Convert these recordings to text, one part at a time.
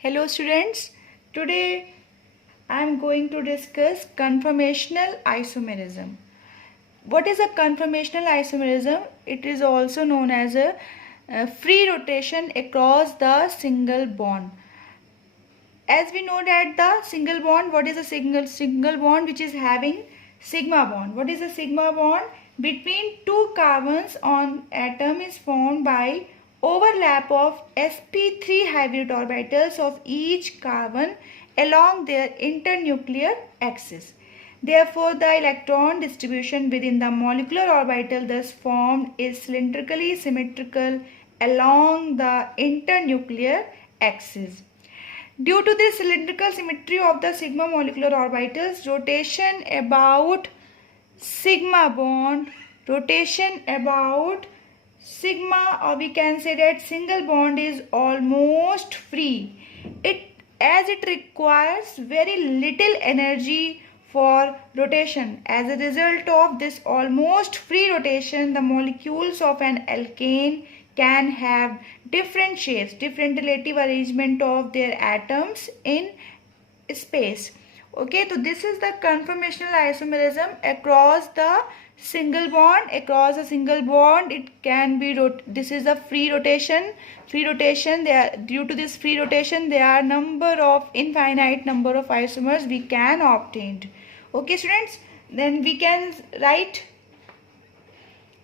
Hello students, today I am going to discuss conformational isomerism. What is a conformational isomerism? It is also known as a free rotation across the single bond. As we know that the single bond, what is a single bond which is having sigma bond? What is a sigma bond? Between two carbons on atom is formed by overlap of sp3 hybrid orbitals of each carbon along their internuclear axis. Therefore, the electron distribution within the molecular orbital thus formed is cylindrically symmetrical along the internuclear axis. Due to the cylindrical symmetry of the sigma molecular orbitals, rotation about sigma bond, or we can say that single bond is almost free. As it requires very little energy for rotation. As a result of this almost free rotation, the molecules of an alkane can have different shapes, different relative arrangement of their atoms in space. Okay, so this is the conformational isomerism across the single bond. Across a single bond, it can be this is the free rotation. Due to this free rotation, there are infinite number of isomers we can obtain. Okay, students, then we can write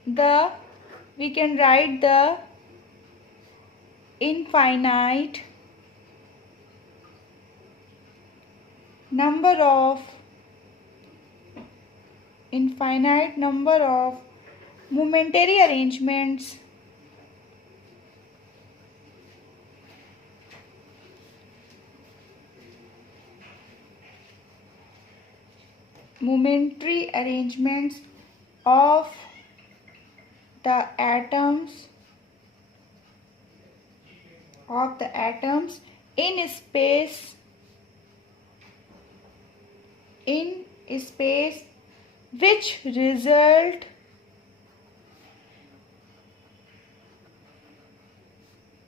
the infinite number of momentary arrangements of the atoms in space which result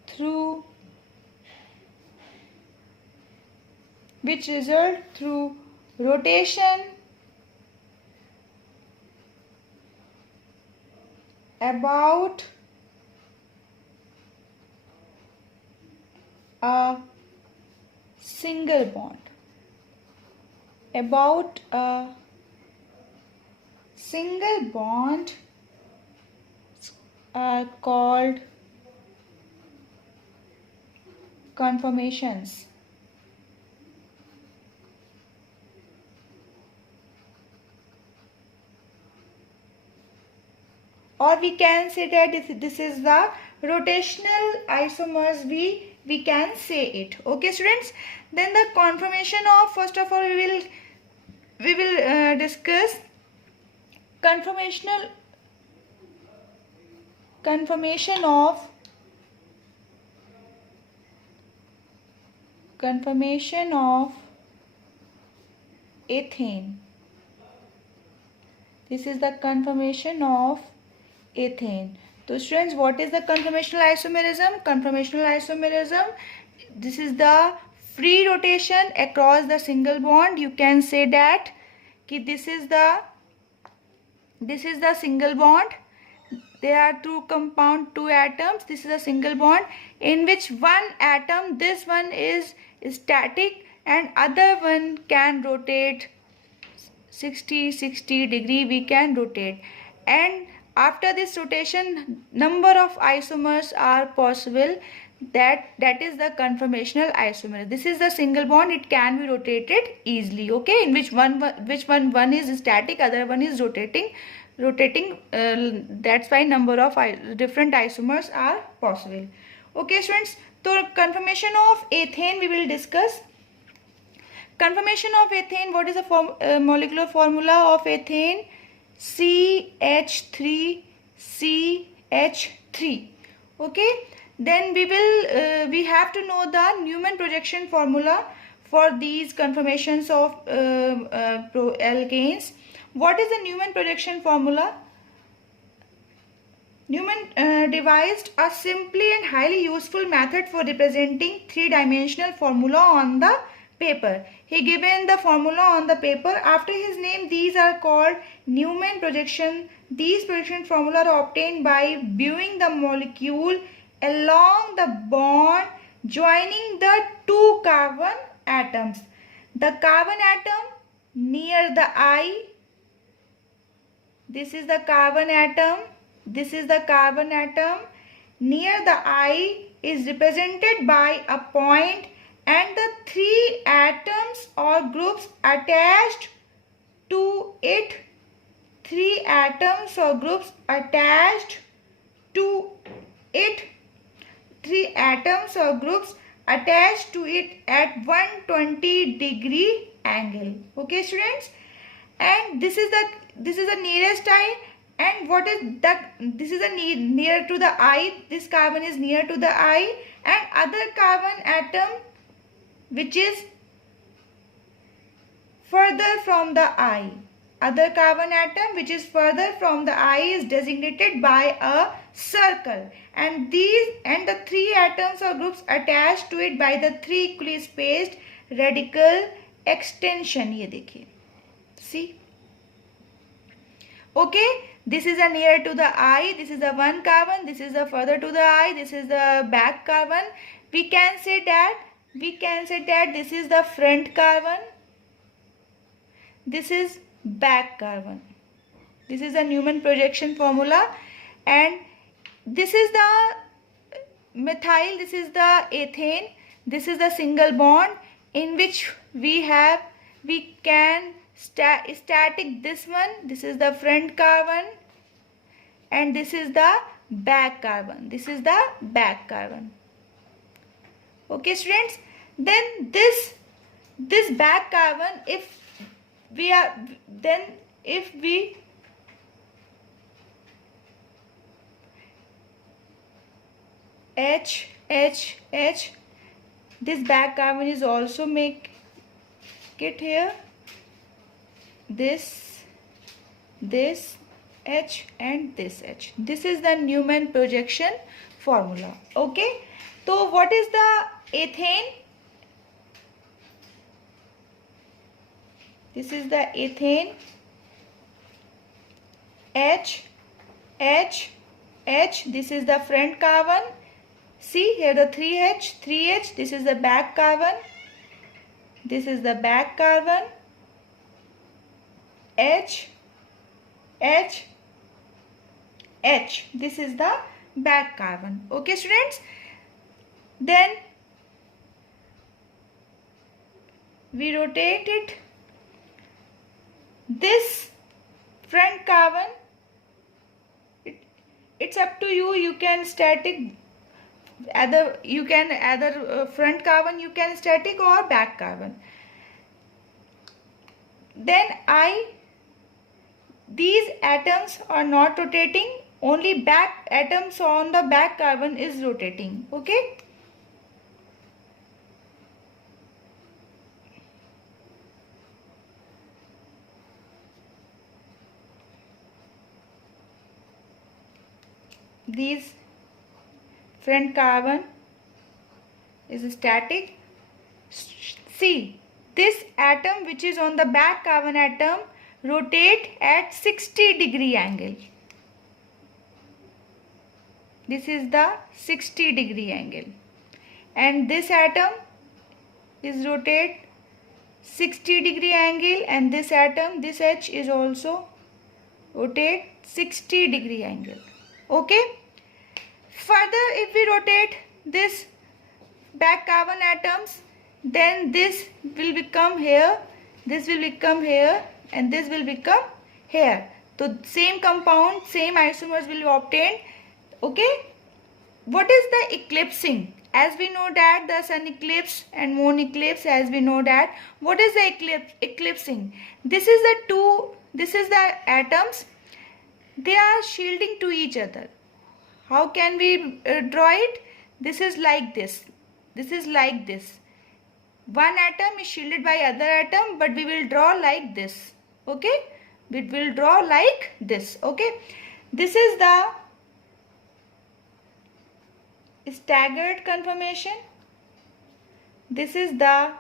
through rotation about a single bond. Are called conformations. Or we can say that this is the rotational isomers, we can say it. Okay, students, then the conformation of, first of all we will discuss conformation of ethane. This is the conformation of ethane. So students, what is the conformational isomerism? This is the free rotation across the single bond. You can say that this is the single bond. There are two atoms. This is a single bond in which one atom, this one is static and other one can rotate 60 degree, we can rotate, and after this rotation number of isomers are possible. That is the conformational isomer. This is the single bond, it can be rotated easily. Okay, in which one is static, other one is rotating. That's why number of different isomers are possible. Okay, students, so conformation of ethane we will discuss. Conformation of ethane, what is the molecular formula of ethane? CH3CH3. Okay, then we have to know the Newman projection formula for these conformations of alkanes. What is the Newman projection formula? Newman devised a simply and highly useful method for representing three-dimensional formula on the paper. He given the formula on the paper after his name. These are called Newman projection. These projection formula are obtained by viewing the molecule along the bond joining the two carbon atoms. The carbon atom near the eye. This is the carbon atom. This is the carbon atom. Near the eye is represented by a point and the three atoms or groups attached to it. Three atoms or groups attached to it. Three atoms or groups attached to it at 120-degree angle. Okay, students? And this is the nearest eye. And what is that? This is a near to the eye. This carbon is near to the eye, and other carbon atom which is further from the eye. Other carbon atom which is further from the eye is designated by a circle, and the three atoms or groups attached to it by the three equally spaced radical extension. ये देखिए, see. Okay, this is a near to the eye, this is the one carbon, this is the further to the eye, this is the back carbon. We can say that this is the front carbon, this is back carbon. This is the Newman projection formula, and this is the methyl, this is the ethane, this is the single bond in which we can static this one. This is the front carbon and this is the back carbon. This is the back carbon. Okay, students. Then this back carbon, if we H, this back carbon is also make it here. This H and this H. This is the Newman projection formula. Okay. So what is the ethane? This is the ethane. H. This is the front carbon. See here the 3H. This is the back carbon. This is the back carbon. H. This is the back carbon. Okay, students. Then we rotate it. This front carbon, it's up to you. You can static either front carbon you can static or back carbon. Then these atoms are not rotating, only back atoms on the back carbon is rotating. Okay. These front carbon is static. See, this atom which is on the back carbon atom rotate at 60-degree angle. This is the 60-degree angle, and this atom is rotate 60-degree angle, and this atom, this H, is also rotate 60-degree angle. Okay. Further, if we rotate this back carbon atoms, then this will become here, this will become here, and this will become here. So same compound, same isomers will be obtained. Okay. What is the eclipsing? As we know that the sun eclipse and moon eclipse, as we know that, what is the eclipsing? This is the atoms, they are shielding to each other. How can we draw it? This is like this. This is like this. One atom is shielded by other atom, but we will draw like this. Okay. We will draw like this. Okay. This is the staggered conformation. This is the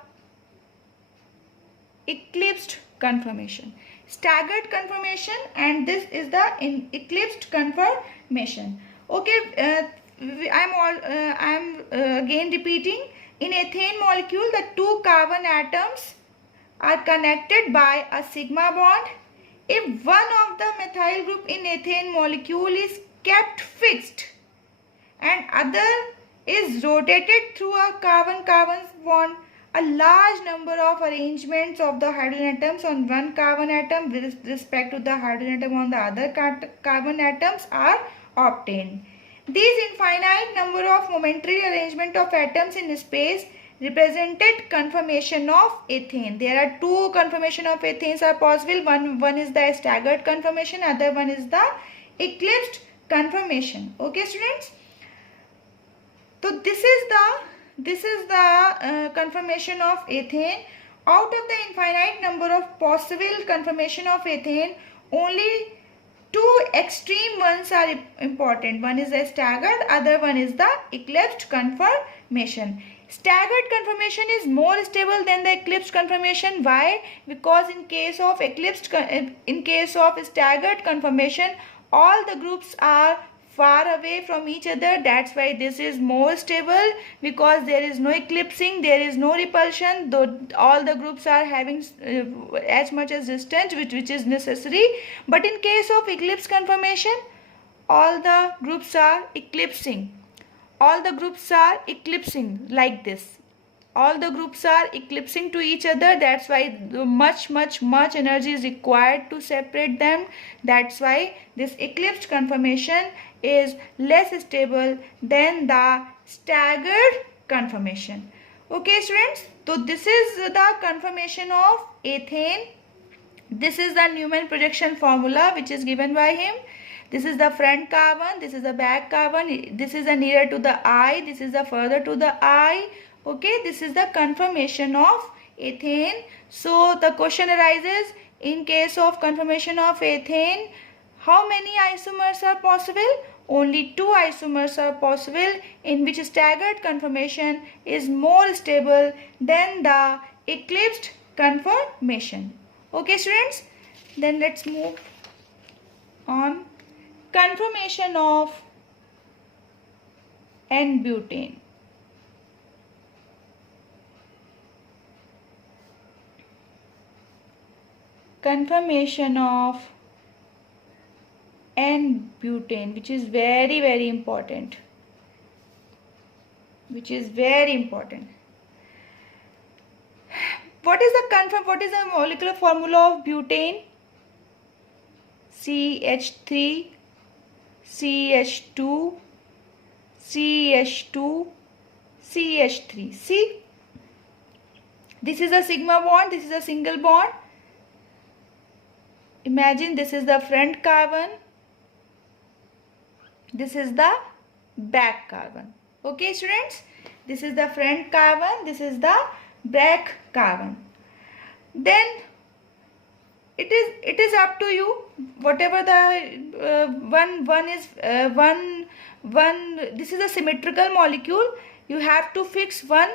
eclipsed conformation. Staggered conformation, and this is the eclipsed conformation. Okay, I'm again repeating. In ethane molecule, the two carbon atoms are connected by a sigma bond. If one of the methyl group in ethane molecule is kept fixed and other is rotated through a carbon-carbon bond, a large number of arrangements of the hydrogen atoms on one carbon atom with respect to the hydrogen atom on the other carbon atoms are obtained. These infinite number of momentary arrangement of atoms in space represented conformation of ethane. There are two conformation of ethanes are possible. One is the staggered conformation, other one is the eclipsed conformation. Okay, students. So this is the conformation of ethane. Out of the infinite number of possible conformation of ethane, only two extreme ones are important. One is the staggered, other one is the eclipsed conformation. Staggered conformation is more stable than the eclipsed conformation. Why? Because in case of staggered conformation, all the groups are far away from each other. That's why this is more stable, because there is no eclipsing, there is no repulsion, though all the groups are having as much as distance which is necessary. But in case of eclipse conformation, all the groups are eclipsing. All the groups are eclipsing like this. All the groups are eclipsing to each other. That's why much energy is required to separate them. That's why this eclipsed conformation is less stable than the staggered conformation. Okay, students. So this is the conformation of ethane. This is the Newman projection formula which is given by him. This is the front carbon, this is the back carbon, this is the nearer to the eye, this is the further to the eye. Okay, this is the conformation of ethane. So the question arises, in case of conformation of ethane, how many isomers are possible? Only two isomers are possible, in which staggered conformation is more stable than the eclipsed conformation. Okay, students, then let's move on. Conformation of N-butane. Conformation of N-butane, which is very important. What is the molecular formula of butane? CH3 CH2 CH2 CH3. See, this is a sigma bond, this is a single bond. Imagine this is the front carbon, this is the back carbon. Okay, students, this is the front carbon, this is the back carbon. Then it is up to you, whatever the this is a symmetrical molecule. You have to fix one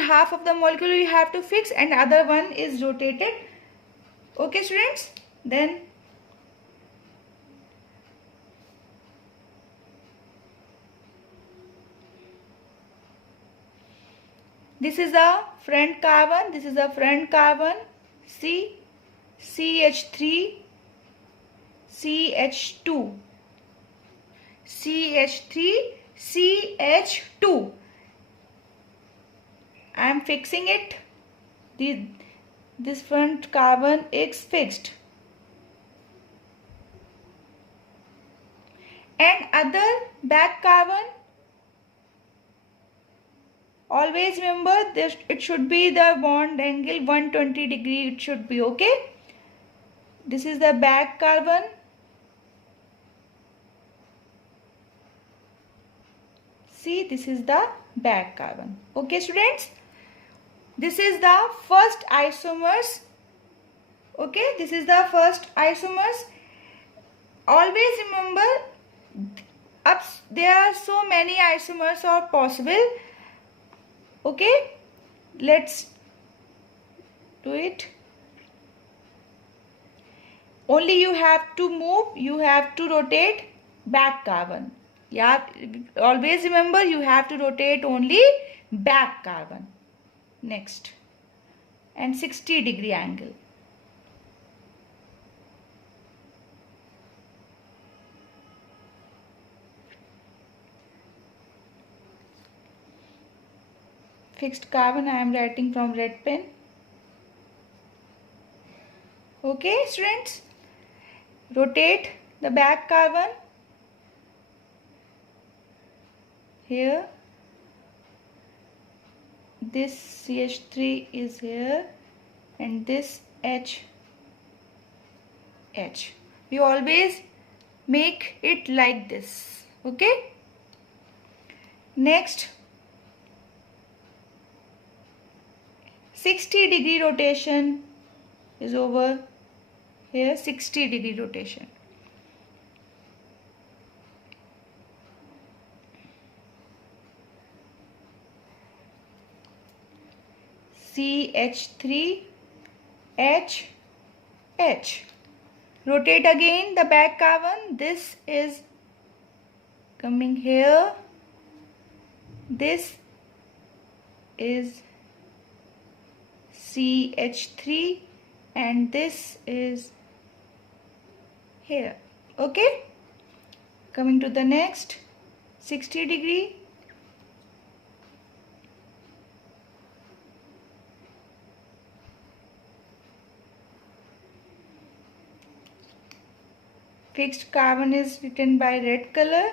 half of the molecule you have to fix, and other one is rotated. Okay, students, then this is the front carbon, this is the front carbon. See, CH3 CH2 CH3 CH2. I am fixing it. This front carbon is fixed, and other back carbon, always remember this, it should be the bond angle 120 degree, it should be. Okay, this is the back carbon. See, this is the back carbon. Okay, students, this is the first isomers. Okay, this is the first isomers. Always remember, there are so many isomers are possible. Okay, let's do it. Only you have to move, you have to rotate back carbon. Yeah, always remember you have to rotate only back carbon. Next, and 60-degree angle. Fixed carbon I am writing from red pen. Okay students, rotate the back carbon here. This CH3 is here and this H. We always make it like this. Okay. Next, 60-degree rotation is over here. 60-degree rotation. CH3 H. Rotate again the back carbon. This is coming here. This is CH3 and this is here. Okay. Coming to the next 60-degree. Fixed carbon is written by red color.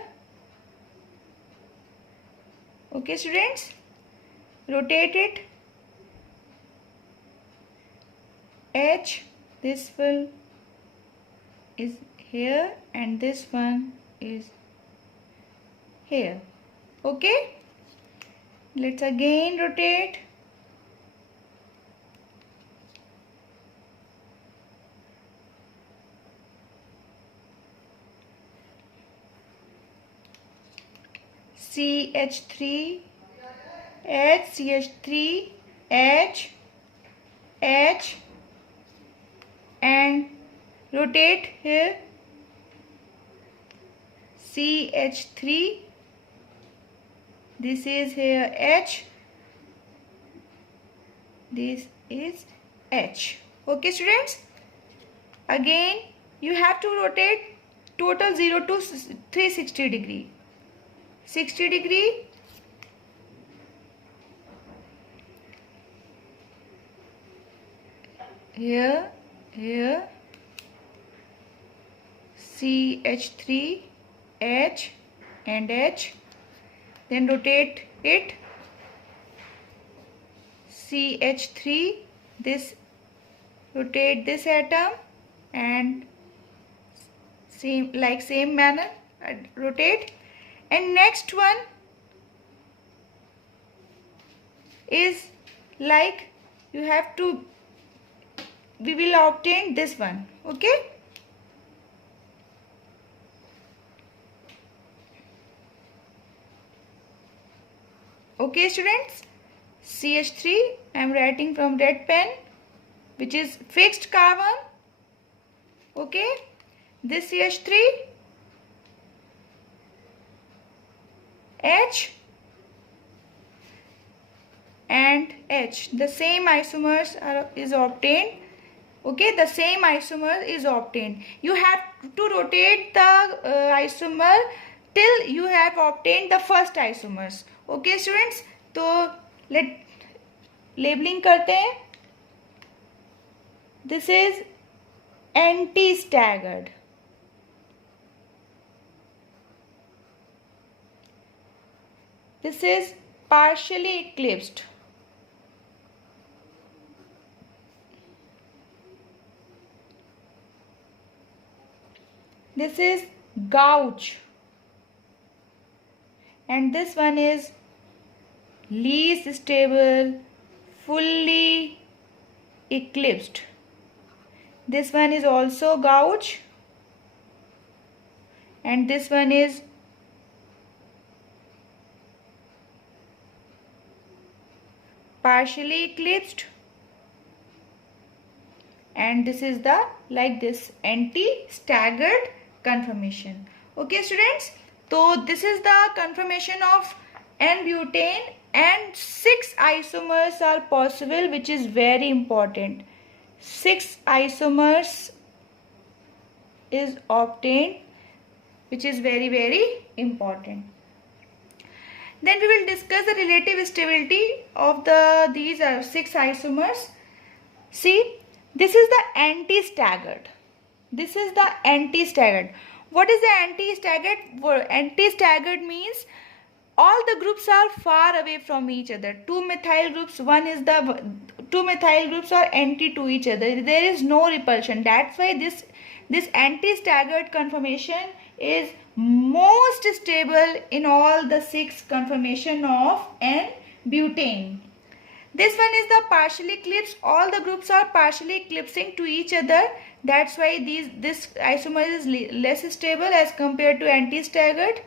Okay students, rotate it. H, this one is here and this one is here. Okay, let's again rotate. CH3 H, CH3 H, and rotate here. CH3, this is here H, this is H. Okay students, again you have to rotate total 0 to 360-degree. 60-degree, here, CH3 H and H, then rotate it. CH3, this, rotate this atom and same manner rotate. And next one is like you have to, we will obtain this one. Okay. Okay students, CH3 I am writing from red pen, which is fixed carbon. Okay, this CH3 H and H, the same isomers is obtained. Okay, the same isomer is obtained. You have to rotate the isomer till you have obtained the first isomers. Okay students, तो let labeling करते हैं. This is anti-staggered. This is partially eclipsed. This is gouge. And this one is least stable, fully eclipsed. This one is also gouge. And this one is partially eclipsed, and this is the like this anti-staggered conformation. Okay students, so this is the conformation of N-butane, and 6 isomers are possible, which is very important. 6 isomers is obtained, which is very important. Then we will discuss the relative stability of these 6 isomers. See, this is the anti-staggered. This is the anti-staggered. What is the anti-staggered? Anti-staggered means all the groups are far away from each other. Two methyl groups are anti to each other. There is no repulsion. That's why this anti-staggered conformation is most stable in all the 6 conformation of N-butane. This one is the partially eclipsed. All the groups are partially eclipsing to each other. That's why this isomer is less stable as compared to anti-staggered.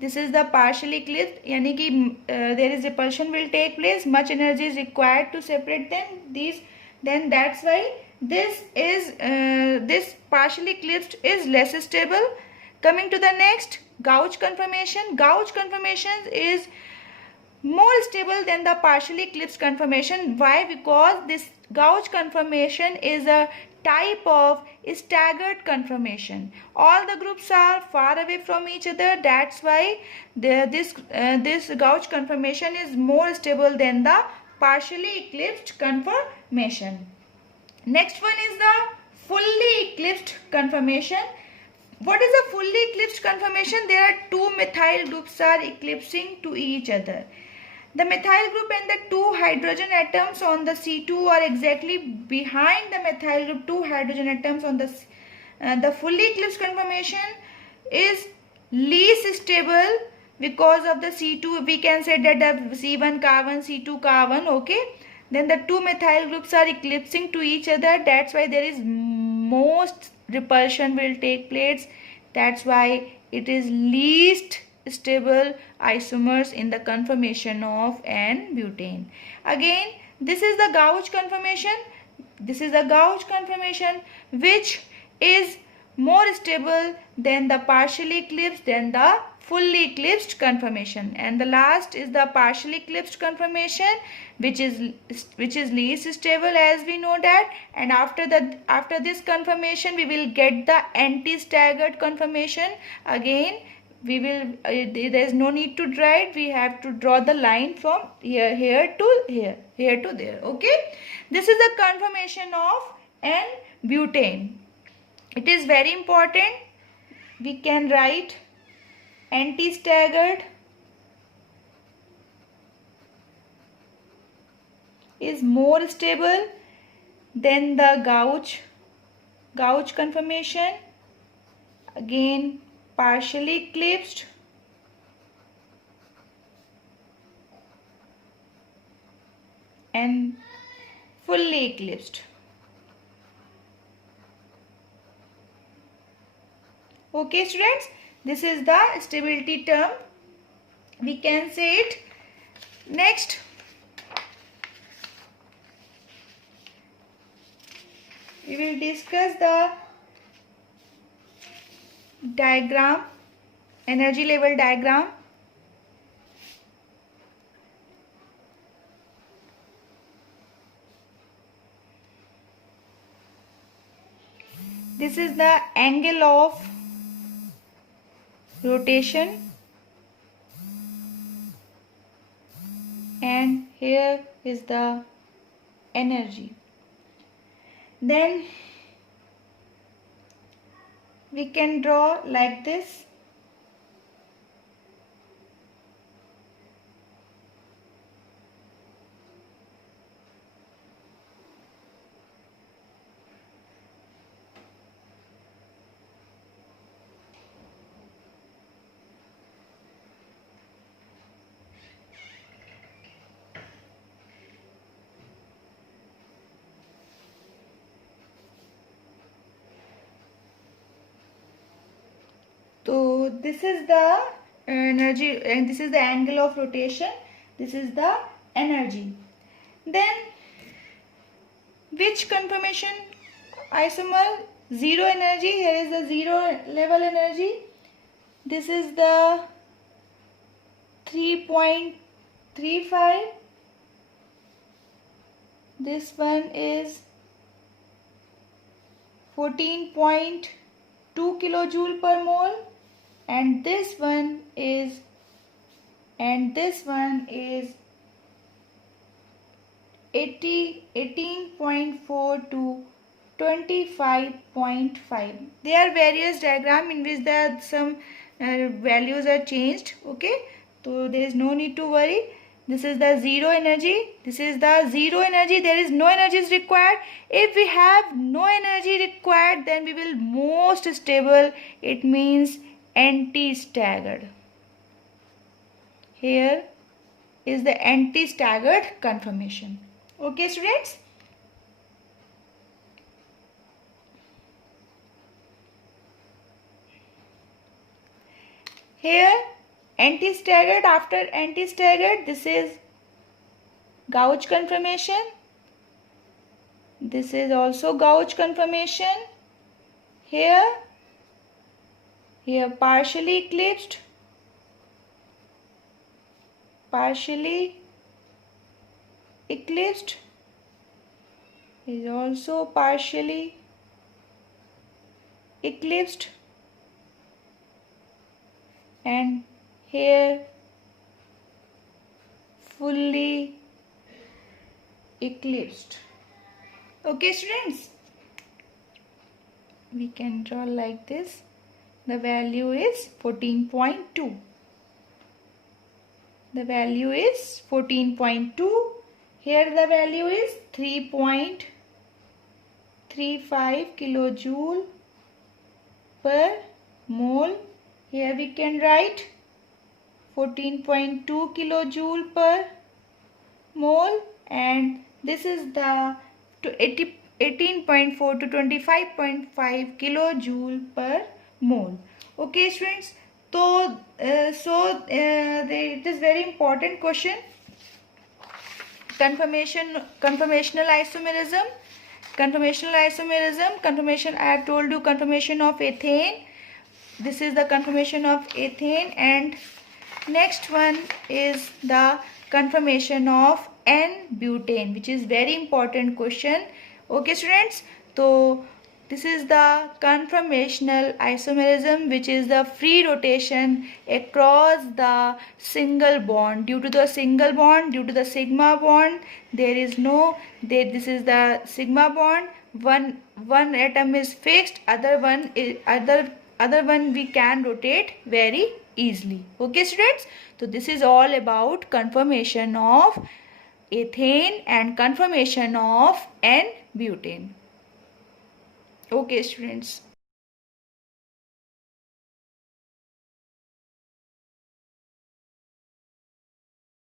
This is the partially eclipsed, yani ki there is repulsion will take place. Much energy is required to separate them. Then that's why this partially eclipsed is less stable. Coming to the next, gauge conformation. Gauge conformation is more stable than the partially eclipsed conformation. Why? Because this gauge conformation is a type of staggered conformation. All the groups are far away from each other. That's why this gauge conformation is more stable than the partially eclipsed conformation. Next one is the fully eclipsed conformation. What is a fully eclipsed conformation? There are 2 methyl groups are eclipsing to each other. The methyl group and the 2 hydrogen atoms on the C2 are exactly behind the methyl group. 2 hydrogen atoms on the fully eclipsed conformation is least stable because of the C2. We can say that the C1 carbon, C2 carbon, okay. Then the 2 methyl groups are eclipsing to each other. That's why there is most repulsion will take place. That's why it is least stable isomers in the conformation of N-butane. Again, this is the gauge conformation. This is the gauge conformation which is more stable than the partially eclipsed than the fully eclipsed conformation. And the last is the partially eclipsed conformation, which is least stable, as we know that. And after this conformation we will get the anti-staggered conformation. Again, we will there is no need to write. We have to draw the line from here to there. Okay, this is the conformation of N-butane. It is very important. We can write anti-staggered is more stable than the gauge conformation. Again, partially eclipsed and fully eclipsed. Okay students, this is the stability term. We can say it. Next, we will discuss the diagram, energy level diagram. This is the angle of rotation, and here is the energy. Then we can draw like this. So this is the energy and this is the angle of rotation. This is the energy. Then which conformation isomer? Zero energy. Here is the zero level energy. This is the 3.35. This one is 14.2 kilojoule per mole, and this one is 18.4 to 25.5. There are various diagrams in which there are some values are changed. Okay, so there is no need to worry. This is the zero energy. This is the zero energy. There is no energy is required. If we have no energy required, then we will most stable. It means anti-staggered. Here is the anti-staggered conformation. Okay, students? Here anti-staggered, after anti-staggered, this is gauge conformation. This is also gauge conformation. Here partially eclipsed, is also partially eclipsed, and here fully eclipsed. Okay, students, we can draw like this. The value is 14.2. The value is 14.2. Here the value is 3.35 kilojoule per mole. Here we can write 14.2 kilojoule per mole, and this is the 18.4 to 25.5 kilojoule per mole. Okay, students. So it is very important question. Conformational isomerism. Conformation, I have told you, conformation of ethane. This is the conformation of ethane, and next one is the conformation of N-butane, which is very important question. Okay, students. So this is the conformational isomerism, which is the free rotation across the single bond. Due to the sigma bond, this is the sigma bond. One atom is fixed, other one we can rotate very easily. Okay, students. So this is all about conformation of ethane and conformation of N-butane. Okay, students.